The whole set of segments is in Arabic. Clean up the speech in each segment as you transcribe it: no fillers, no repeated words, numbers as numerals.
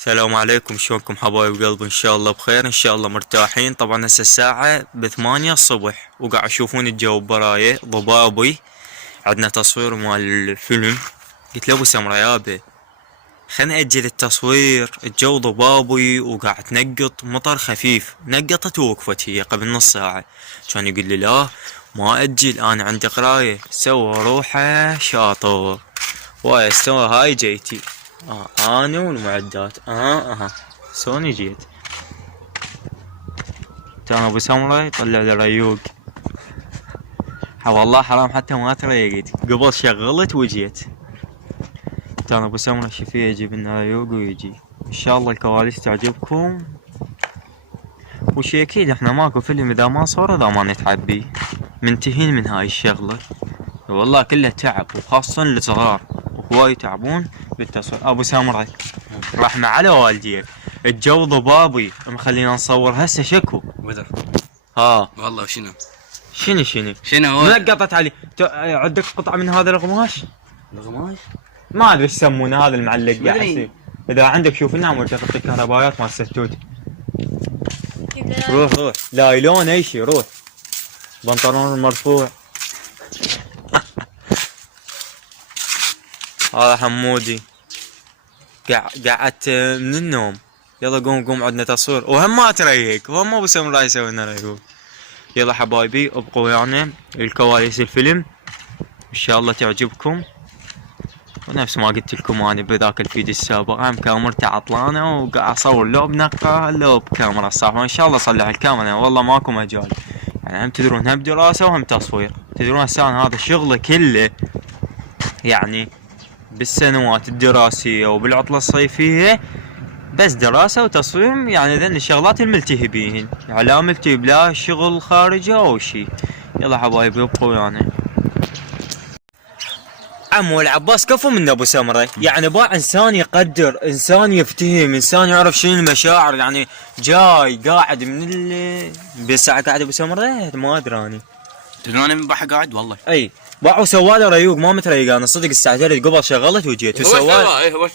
السلام عليكم، شلونكم حبايب قلبي؟ ان شاء الله بخير، ان شاء الله مرتاحين. طبعا هسه الساعة ب8 الصبح وقاعد اشوفون الجو برايه ضبابي. عندنا تصوير مال الفيلم. قلت له ابو سمرة يابا خلنا نأجل التصوير، الجو ضبابي وقاعد تنقط مطر خفيف، نقطت ووقفت هي قبل نص ساعة. كان يقول لي لا ما أجل، أنا عندي قراية. سوى روحه شاطر واستوى هاي جيتي. أنا والمعدات سوني جيت. كان أبو سمرة يطلع لي ريوق. والله حرام حتى ما تريقت قبل شغلت وجيت. كان أبو سمرة شفيه يجيب لنا ريوق ويجي. إن شاء الله الكواليس تعجبكم. وشي أكيد إحنا ماكو فيلم إذا ما صار إذا ما نتعب بيه. منتهين من هاي الشغلة والله، كله تعب وخاصة الصغار وهواي يتعبون بالتصوير. أبو سمرة رحمة على والديك، الجو ضبابي مخلينا نصور هسه شكو بدر. والله شنو منقطت علي. عندك قطعة من هذا القماش ما ادري ايش يسمونه، هذا المعلق قاعد يصير. اذا عندك شوف لنا مرتبط الكهربائيات مال الستوت. روح لايلون اي شيء، روح بنطلون المرفوع. هذا حمودي قعدت من النوم. يلا قوم عندنا تصوير وهم ما تريق، وهم ابو سمراء يسوي لنا ريق. يلا حبايبي ابقوا ويانا الكواليس الفيلم ان شاء الله تعجبكم. ونفس ما قلت لكم انا بذاك الفيديو السابق، هم كاميرتي عطلانه وقاعد اصور لو بنقه لو بكاميرا الصح، وان شاء الله اصلح الكاميرا والله ماكو مجال. يعني هم تدرون هم دراسه وهم تصوير. تدرون هسه هذا الشغل كله يعني بالسنوات الدراسيه وبالعطله الصيفيه بس دراسة وتصوير، يعني ذن الشغلات الملتهي بيهن، يعني لا ملتهي بلا شغل خارجي او شي. يلا حبايبي ابقوا ويانا. عمو العباس كفو من ابو سمرة، يعني باع انسان يقدر، انسان يفتهم، انسان يعرف شنو المشاعر. يعني جاي قاعد من بالساعة قاعد ابو سمرة ما ادري اني. تدرون من بحر قاعد والله. اي باعوا سواله ريوق ما متريق. انا صدق الساعتين قبل شغلت وجيت هو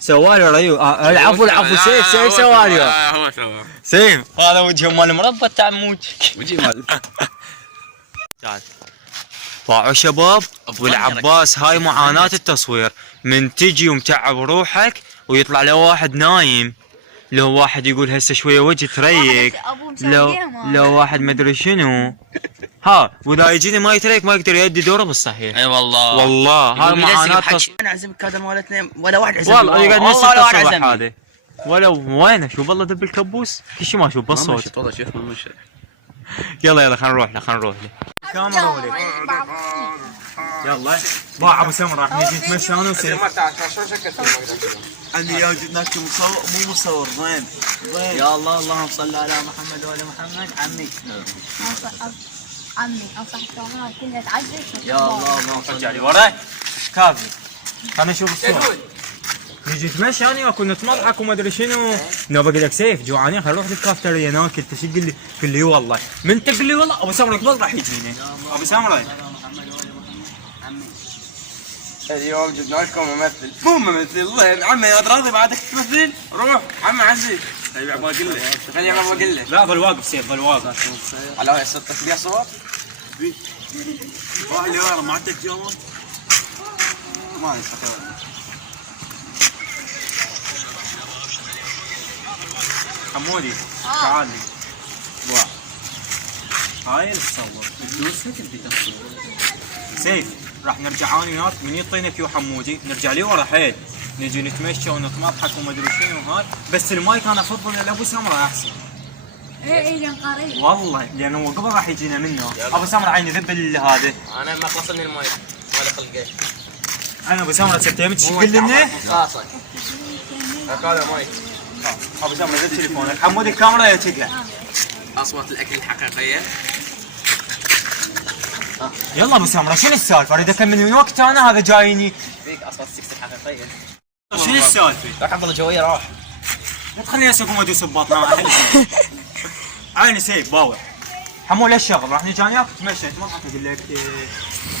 سوالي ريوق. العفو سيف سوالي. هو سوا سيف هذا وجه مال المربى تاع موج. وجهي مال تعال باعوا شباب. والعباس هاي معاناة التصوير، من تجي ومتعب روحك ويطلع له واحد نايم، لو واحد يقول هسه شويه وجه تريق، لو واحد مدري شنو. واذا يجيني ما يتريق ما يقدر يؤدي دوره بالصحيح. اي والله هاي معاناة تصوير. انا اعزمك كذا مالتنا ولا واحد عزم والله يقعد نفس التصوير هذا ولا وينه. شوف والله دب الكبوس كل شيء ما شوف بالصوت. والله شوف ما مشى. يلا خلينا نروح له كاميرا ولي. يلا باع ابو سمرة راح نجي نتمشى انا وسيف. عندي يا جبناك مو مصور زين. يا الله اللهم صل على محمد وعلى محمد. عمي اصح الكاميرا كلها تعجز. يا الله اللهم صل رجع لي وراي كافي. خلينا نشوف الصور. نجي نتمشى انا واكون نتمضحك وما ادري شنو. نبى اقول لك سيف جوعانين خلينا نروح للكافتريا ناكل. تشي تقول لي قل لي والله من تقول لي والله ابو سمرة قبل راح يجينا. ابو سمرة اليوم جبنا لكم ممثل، مو ممثل الله عمي يا راضي بعدك تمثل. روح عمي عزيز. طيب ما اقول لك خليني ما اقول لك. لا ظل واقف سيف ظل واقف. على هاي صدق فيها صور؟ روح اللي ورا ما عندك جوال؟ ما يصير. حمودي تعال لي. هاي نتصور الدوس هيك بدي تصور. سيف راح نرجع انا وياك من يعطينا كيو حمودي نرجع لي ورا حيل، نجي نتمشى ونتمضحك وما ادري شنو هاي. بس المايك انا افضل لابو سمرة احسن. اي قريب والله لانه هو قبل راح يجينا منه. ابو سمرة عيني ذب هذا. انا ما خلصت من الماي ما دخل الجيش. انا ابو سمرة ستيمت ايش تقول لنا؟ خلاص هذا ماي. ابو سمرة ذب تليفونك. حمودي الكاميرا يا تقع. اصوات الاكل الحقيقيه. يلا ابو سمرة شنو السالفه؟ اريد اكمل من وقت انا هذا جايني. فيك اصوات السكس الحقيقيه. شنو السالفه؟ راح افضل جويه راح. لا تخليني هسه اقوم ادوس ببطنه. عيني سيف باوع. حمو ليش شغل راح نجي انا وياك نتمشى نتمضحك اقول لك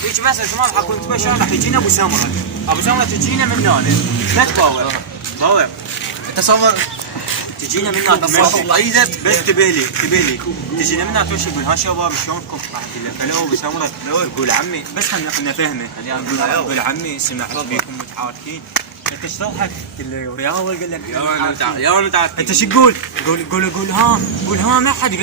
هيك بس نتمضحك ونتمشى راح يجينا ابو سمرة. ابو سمرة تجينا من هنا لا تباوع. باوع تصور تجينا منها تمشي بس تبيلي تجينا منها تمشي تقول ها شباب شلونكم؟ راح تقول له هلو بسمره تقول عمي بس خلنا نفهمه تقول عمي سمعت بيكم متعاركين انت ايش تضحك؟ رياضي قال لك يا متعاركين انت شو تقول؟ قول ها ما حد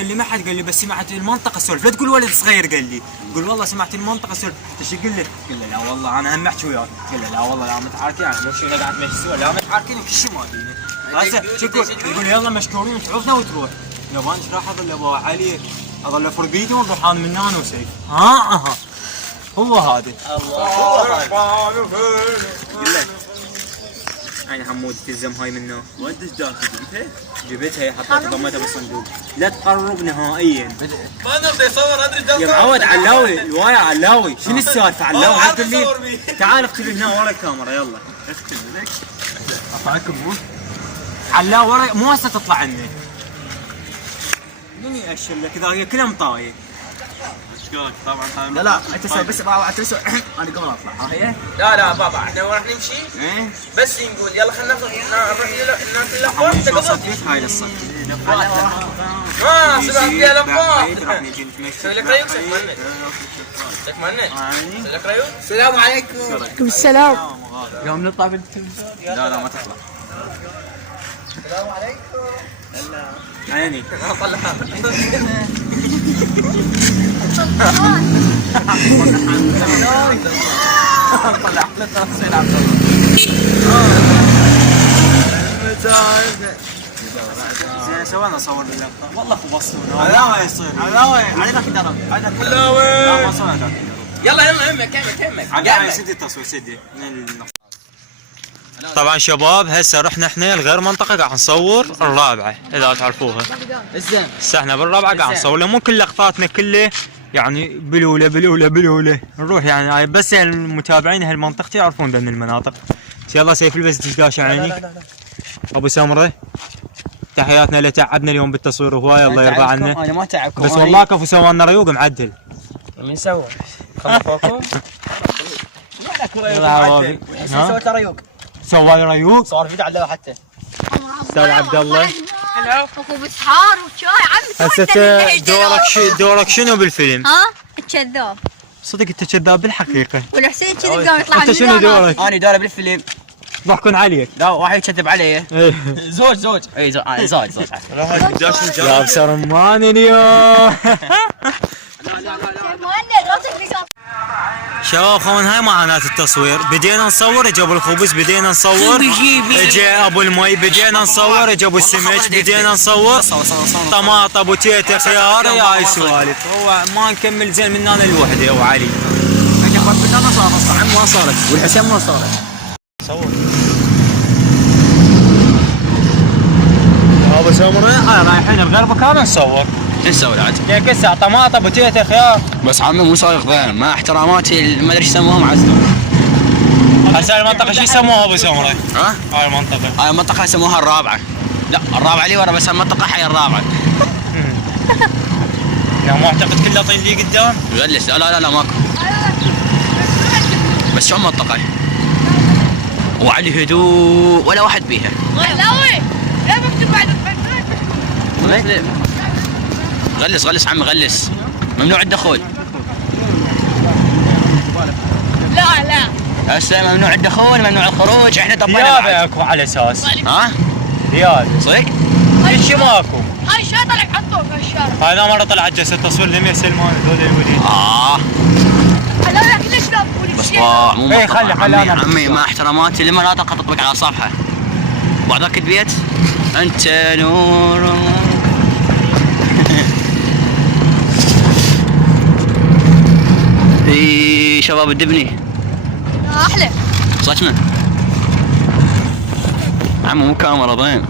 قال لي بس سمعت المنطقه سولف لا تقول ولد صغير قال لي قول والله سمعت المنطقه سولف انت شو قل له؟ قل له لا والله انا هم احكي وياك قل له لا والله لا متعاركين يعني مو شو قاعد تمشي سوى لا متعاركين كل شيء ما فيني هسه شو تقول يلا مشكورين تعوفنا وتروح يابا ايش راح اظل ابو علي اظل فرقيتي ونروح انا من هنا وسيف ها هو هذا انا حمود تلزم هاي منه وانت ايش داخل جبتها حطيتها ضميتها بالصندوق لا تقرب نهائيا ما نرضى يصور ادري ايش يا معود علاوي الواية علاوي شنو السالفه علاوي عارف أصور بيه. تعال اكتب هنا ورا الكاميرا يلا اطلعكم مو علاوي ورا مو هسه تطلع عني من يأشر لك اذا هي كلها مطايه اشكرك طبعا لا انت سوي بس بابا انت سوي انا قبل اطلع ها هي لا بابا احنا راح نمشي ايه بس نقول يلا خلينا نروح ناكل لفات شو صفيت هاي للصف سبحان فيها لفات راح نجي نتمشى سوي لك ريوق لك منك لك ريوق السلام عليكم السلام. يوم نطلع بالتلفزيون لا ما تطلع السلام عليكم عيني طلع زين سوينا صور باللقطه والله خبصتونا لا ما يصير علاوي علينا كدرم لا ما صورنا يلا همك عاد سدي التصوير سدي طبعا شباب هسه رحنا احنا لغير منطقه قاعد نصور الرابعه اذا تعرفوها الزين هسه احنا بالرابعه قاعد نصور مو كل لقطاتنا كله يعني بلوله نروح يعني بس يعني المتابعين هالمنطقه يعرفون ذن المناطق يلا سيف البس تشداش عيني ابو سمره تحياتنا اللي تعبنا اليوم بالتصوير هواي الله يرضى عنا انا ما تعبكم بس والله كفو سوالنا ريوق معدل من سوى؟ خلفوكم؟ سويت ريوق سوى ريوق صار فيديو على حتى استاذ عبد الله اكو بسحار وشاي عمي هسه دورك شنو بالفيلم؟ ها الكذاب صدق انت كذاب بالحقيقه والحسين كذي قام يطلع انت شنو دورك؟ انا دوري بالفيلم ضحكون عليك لا واحد يكذب علي ايه زوج اي زوج يا بسرمان اليوم شباب خوان هاي معاناة التصوير بدينا نصور اجى ابو الخبز بدينا نصور اجى ابو المي بدينا نصور اجى ابو السمك بدينا نصور طماطم ابو تيتا خيار يا هاي السوالف هو ما نكمل زين من انا الوحده وعلي انا صار عم ما صارت والحسين ما صارت صور ابو سمره رايحين بغير مكان نصور شو نسوي عاد؟ يا كسع طماطم بوتيتا خيار بس عمي مو صايغ ذا مع احتراماتي ما ادري ايش يسموهم عزلوا هسه المنطقه شو يسموها ابو سمره؟ ها؟ هاي المنطقه هاي المنطقة يسموها الرابعة لا الرابعة لي ورا بس المنطقة حي الرابعة لا مو اعتقد كله طين لي قدام غلس لا ماكو بس شو منطقة وعلي هدوء ولا واحد بيها علاوي لا مكتوب بعد غلس عمي غلس ممنوع الدخول لا هسه ممنوع الدخول ممنوع الخروج احنا طبينا ديابه اكو على اساس ها ديابه صدق؟ كل شيء ماكو هاي شو طلع حطوه في الشارع هاي لا مره طلعت جلسه تصوير لمية سلمان هذول الوليد علاوي ليش لا بس طاع مو إيه، منطقة. خلي عمي أنا عمي مع احتراماتي للمناطق اطبق على صفحة وبعدك البيت انت نور اي شباب الدبني احلى صدق عمو مو كاميرا ضين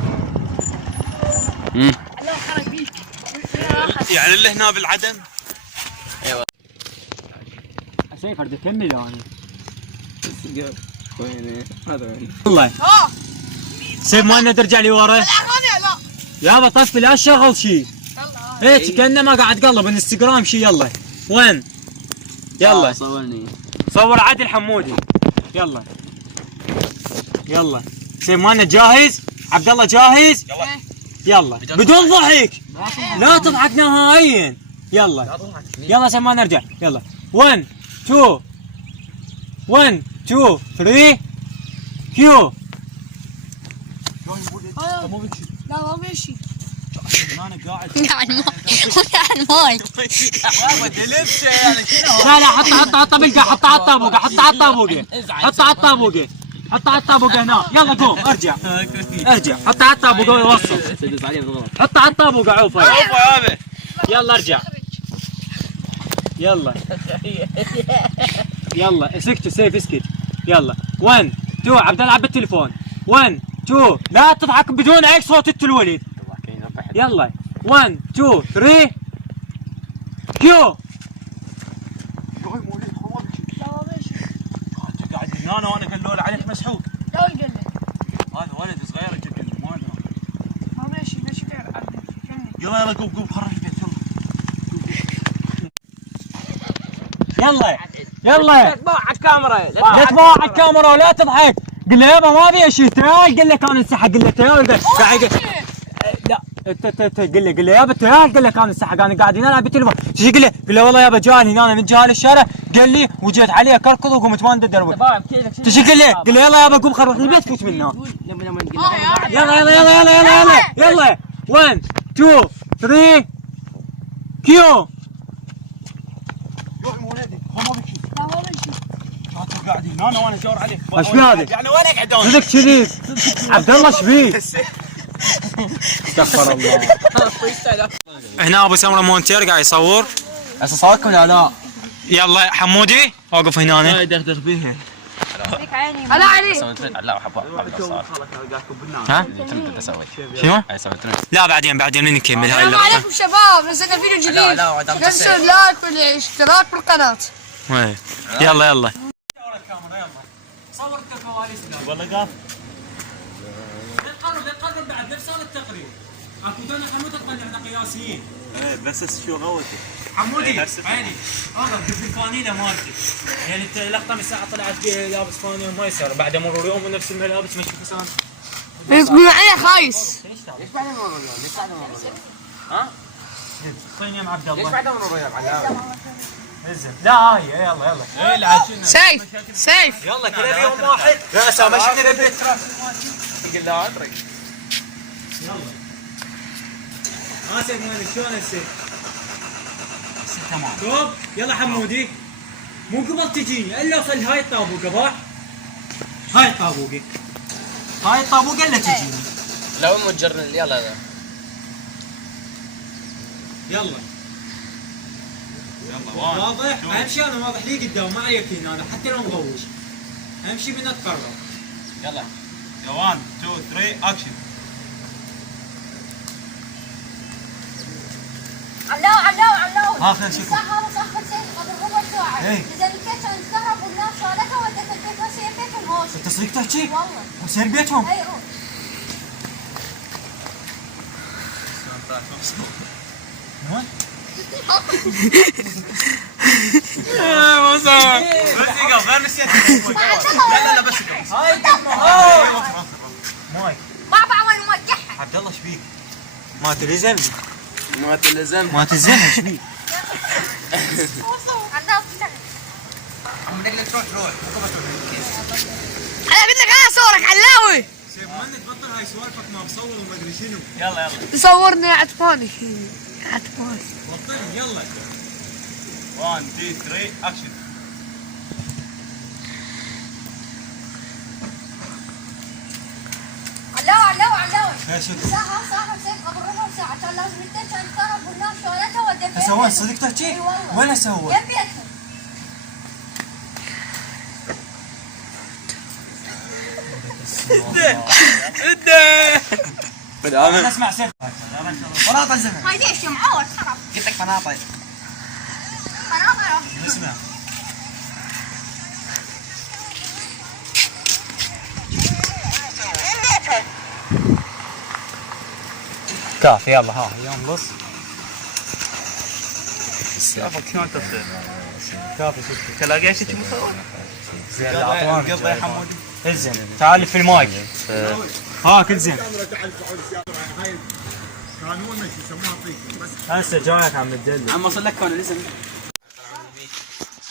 يعني اللي هنا بالعدن ايوه سيف اريد اكمل انا والله سيف ما لنا ترجع لي ورا لا يابا طفي لا تشغل شيء هيك كانما قاعد تقلب انستغرام شي يلا وين يلا صورني صور عادل حمودي يلا سيف مالنا جاهز عبد الله جاهز؟ يلا بدون ضحك، لا تضحك نهائيا. يلا عشان ما نرجع. يلا 1 2 1 2 3 كيو. لا ما بيمشي. انا قاعد يعني الماي لا حطها بالقاع، حطها على الطابوقه، حطها على الطابوقه، حطها على الطابوقه، حطها على الطابوقه هنا. يلا قوم ارجع، حطها على الطابوقه ووصل، حطها على الطابوقه. عوفه يلا ارجع. يلا اسكتوا، سيف اسكت. يلا 1 2 عبد الله عب التليفون. 1 2 لا تضحك بدون اي صوت انت الوليد. يلا 1 2 3 كيو. لا ما بيمشي. قاعد هنا وانا قلول عليك مسحوق. لا قل لي هذا ولد صغير جدا ما ادري. ما بيمشي يلا قوم خرج البيت يلا تطبع على الكاميرا. لا تباع على الكاميرا ولا تضحك. قل له يابا ما ابي اشيل، تعال قل لك انا انسحق. قل له تعال لا قل له يابا تعال، قل لك انا انسحق، انا قاعد هنا العب بالتليفون. تجي قل له والله يابا جاني هنا من جهه الشارع قال لي وجيت عليه كركض وقمت ما ندرب. تجي قل له يلا يابا قوم خل روح البيت فوت منه. يلا 1 2 3 كيو. لا ما بيمشي. قاعد هنا وانا ادور عليك. ايش في هذا؟ يعني وينك عدون؟ صدق كذي عبد الله ايش فيك؟ استغفر الله. هنا ابو سمره مونتير قاعد يصور. هسه صوركم ولا لا؟ يلا حمودي اوقف هنا. دغدغ بيها. هلا علي. لا حبا ها؟ شنو؟ لا بعدين نكمل هاي السلام اللقطه. عليكم شباب، نزلنا فيديو جديد. لا تنسوا اللايك والاشتراك بالقناة. وين؟ يلا صورت الكواليس والله قاف. للقرب بعد نفس هذا التقرير. اكو دنا حمود تطلع احنا قياسيين. بس شو غوتي. حمودي عيني هذا بالفانيله مالتي. يعني انت لقطه من ساعه طلعت بيها لابس فانيله ما يصير بعد مرور يوم ونفس الملابس ما تشوف انسان. معي خايس. ليش بعد مرة ريال؟ ليش بعد مرة ريال؟ ها؟ طيب يا عبد الله. ليش بعد مرة ريال علاوي؟ لا هاي يلا ايه العشنا. سيف يلا كذا اليوم واحد. لا سامحني للبيت. قل لا ادري. اسف مالك شلون السيف؟ تمام. شوف يلا حمودي مو قبل تجيني الا خل هاي الطابوقه باع. هاي الطابوقه الا تجيني. لو مجرن يلا يلا واضح؟ امشي انا واضح لي قدام ما عليك هنا انا حتى لو مغوش. امشي من اتقرب. يلا 1 2 3 اكشن. علاو اخر شيء. ساعة متأخر سيف قبل ربع ساعة. إيه. نزل البيت كان الكهرب والنار شالتها وديت البيت وسير بيتهم هوش. انت صدق تحكي؟ والله. حسين بيتهم؟ اي روح. ما سوى. بس يقف غير نسيت. لا بس يقف. هاي ماي بابا وين موجهها؟ عبد الله ايش بيك؟ ما تلزم ما تلزم. ما تلزم ايش بيك؟ عندها طلع. عم نقلك روح. انا قلت لك انا اصورك علاوي. سيف منك بطل هاي سوالفك ما بصور وما ادري شنو. يلا تصورني عطفاني عطفاني. بطل يلا 1 2 3 اكشن. علاوي. ايش ساعة سيف قبل ربع ساعة كان لازم البيت كان الكهرب والنار شالتها وديت بيتهم. هسه وين صدق تحكي؟ اي والله. وين هسه هو؟ جنب بيتهم. انا اسمع سيف. فراط الزمن. هاي ليش يا معود خرب. قلت لك فناطه. اسمع. كافي يلا ها يوم بص. سافك شلون تصير؟ كافي شوف. تلاقي شيء مصور. زين قضي يا حمودي. الزين تعال في الماي. ها كل زين. هسه جايك عم تدلل. عم اوصل لك كون لسه.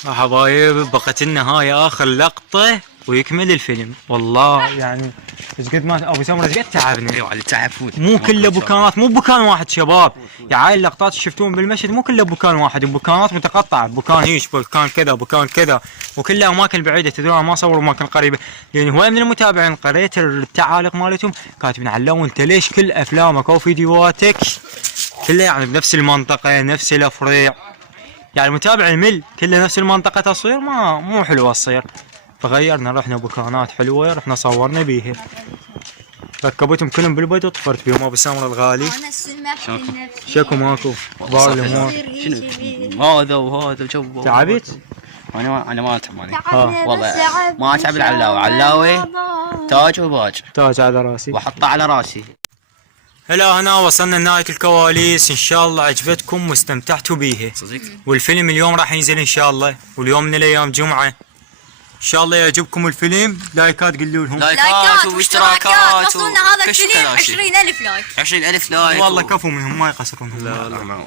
حبايب بقت لنا هاي اخر لقطة ويكمل الفيلم. والله يعني ايش قد ما ابو سمره ايش قد تعبنا. ايوه على تعب فوت. مو كله بوكانات، مو بوكان واحد شباب. يعني هاي اللقطات اللي شفتوهم بالمشهد مو كله بوكان واحد، بوكانات متقطعة، بوكان هيش، بوكان كذا، بوكان كذا، وكلها اماكن بعيدة. تدرون ما صوروا اماكن قريبة، يعني هو من المتابعين قريت التعاليق مالتهم كاتبين علو انت ليش كل افلامك او فيديوهاتك كلها يعني بنفس المنطقة نفس الافريع. يعني المتابع المل كله نفس المنطقة تصوير مو حلوة تصير. فغيرنا رحنا بوكانات حلوة، رحنا صورنا بيها، ركبتهم كلهم بالبيت وطفرت بيهم ابو سمره الغالي. انا سمحت لنفسي. شكو ماكو بار الامور. هذا وهذا جو. تعبت؟ انا ما اتعب ماني. تعبنا والله بس تعبنا ما اتعب العلاوي. علاوي تاج وباج تاج على راسي. واحطه على راسي. هلا هنا وصلنا لنهاية الكواليس. ان شاء الله عجبتكم واستمتعتوا بيها. صدق. والفيلم اليوم راح ينزل ان شاء الله، واليوم من الايام جمعة. ان شاء الله يعجبكم الفيلم. لايكات قولوا لهم. لايكات واشتراكات وصلنا هذا الفيلم 20,000 لايك. 20,000 لايك. والله كفو منهم ما يقصرونهم. لا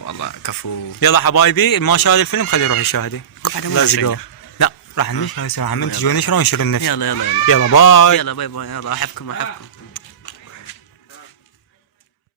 والله كفو. يلا حبايبي ما شاهد الفيلم خليه يروح يشاهده. لا لا راح ننشر، راح ننتج ونشره وننشر النفس. يلا يلا باي. يلا باي باي. يلا احبكم.